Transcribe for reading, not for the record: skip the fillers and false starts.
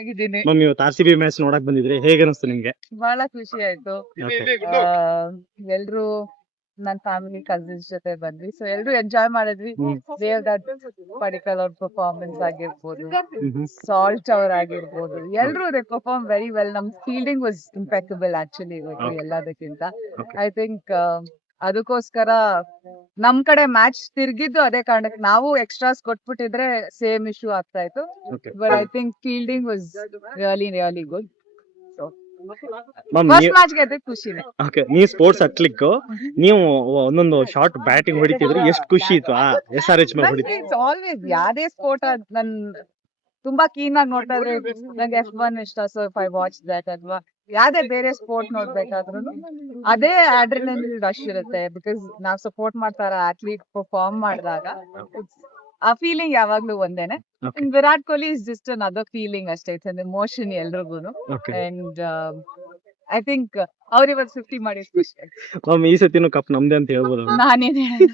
ಆಗಿದ್ದೀನಿ. ಮ್ಯಾಮ್ ಇವತ್ತು R C B match ನೋಡಕ್ ಬಂದಿದ್ರಿ, ಹೇಗೆ ಅನಿಸ್ತು ನಿಮ್ಗೆ? ಬಹಳ ಖುಷಿ ಆಯ್ತು. Okay. ಎಲ್ರು ನನ್ ಫ್ಯಾಮಿಲಿ ಕಸಿನ್ಸ್ ಜೊತೆ ಬಂದ್ವಿ, ಸೊ ಎಲ್ರು ಎಂಜಾಯ್ ಮಾಡಿದ್ವಿ. ದೇವ್ ದಟ್ ಪಡಿಕಲ್ ಅವ್ರ ಪರ್ಫಾರ್ಮೆನ್ಸ್ ಆಗಿರ್ಬೋದು, ಸಾಲ್ಟ್ ಅವ್ರ ಆಗಿರ್ಬೋದು, ಎಲ್ರು ದೇ ಪರ್ಫಾರ್ಮ್ ವೆರಿ ವೆಲ್. ನಮ್ ಫೀಲ್ಡಿಂಗ್ ವಾಸ್ ಇಂಪೆಕಬಲ್ ಆಕ್ಚುಲಿ ಇವತ್ತು Okay. ಎಲ್ಲದಕ್ಕಿಂತ. Okay. ಐ ಥಿಂಕ್ ಅದಕ್ಕೋಸ್ಕರ ನಮ್ ಕಡೆ ಮ್ಯಾಚ್ ತಿರ್ಗಿದ್ದು ಅದೇ ಕಾರಣಕ್ಕೆ. ನಾವು ಎಕ್ಸ್ಟ್ರಾಸ್ ಕೊಟ್ಬಿಟ್ಟಿದ್ರೆ ಸೇಮ್ ಇಶ್ಯೂ ಆಗ್ತಾ ಇತ್ತು. Okay. But I think fielding was really good. Ma'am first match ಗೆದ್ದೆ ಖುಷಿನೇ. ಓಕೆ, ನೀವು ಸ್ಪೋರ್ಟ್ಸ್ ಅಟ್ಲಿಕ್, ನೀವು ಒಂದೊಂದು ಶಾರ್ಟ್ ಬ್ಯಾಟಿಂಗ್ ಹೊಡಿತಿದ್ರಿ, ಎಷ್ಟು ಖುಷಿ ಇತ್ತು ಆ SRH ಮೇಲೆ ಹೊಡಿತು? ಇಟ್ಸ್ ಆಲ್ವೇಸ್ ಯಾವ್ದೇ ಸ್ಪೋರ್ಟ್ ನನ್ ತುಂಬಾ ಕೀನ್ ಆಗಿ ನೋಡ್ತಾ ಇದ್ರೆ ನಂಗೆ F1 ಇಷ್ಟ, so if I watch that. ಅಥವಾ ಯಾವ್ದೇ ಬೇರೆ ಸ್ಪೋರ್ಟ್ ನೋಡ್ಬೇಕಾದ್ರೂ ಅದೇ ಅಡ್ರಿನಲಿನ್ ರಶ್ ಇರುತ್ತೆ, ಬಿಕಾಸ್ ನಾವ್ ಸಪೋರ್ಟ್ ಮಾಡ್ತಾರ ಅಥ್ಲೀಟ್ ಪರ್ಫಾರ್ಮ್ ಮಾಡಿದಾಗ ಆ ಫೀಲಿಂಗ್ ಯಾವಾಗ್ಲೂ ಒಂದೇನೆ. Okay. Virat Kohli is just an other feeling ಅಷ್ಟೇ. ಇಟ್ಸ್ ಅನ್ ಎಮೋಷನ್ ಎಲ್ರಿಗೂನು. Okay. ಅಂಡ್ ಐ ಥಿಂಕ್ ಅವ್ರ ಇವತ್ತು 50 ಮಾಡಿ ಖುಷಿ ಆಯ್ತು. ಮ್ಯಾಮ್ ಈ ಸತಿನೂ ಕಪ್ ನಮ್ದೇ ಅಂತ ಹೇಳ್ಬೋದು. ನಾನೇನ್ ಹೇಳಲ್ಲ.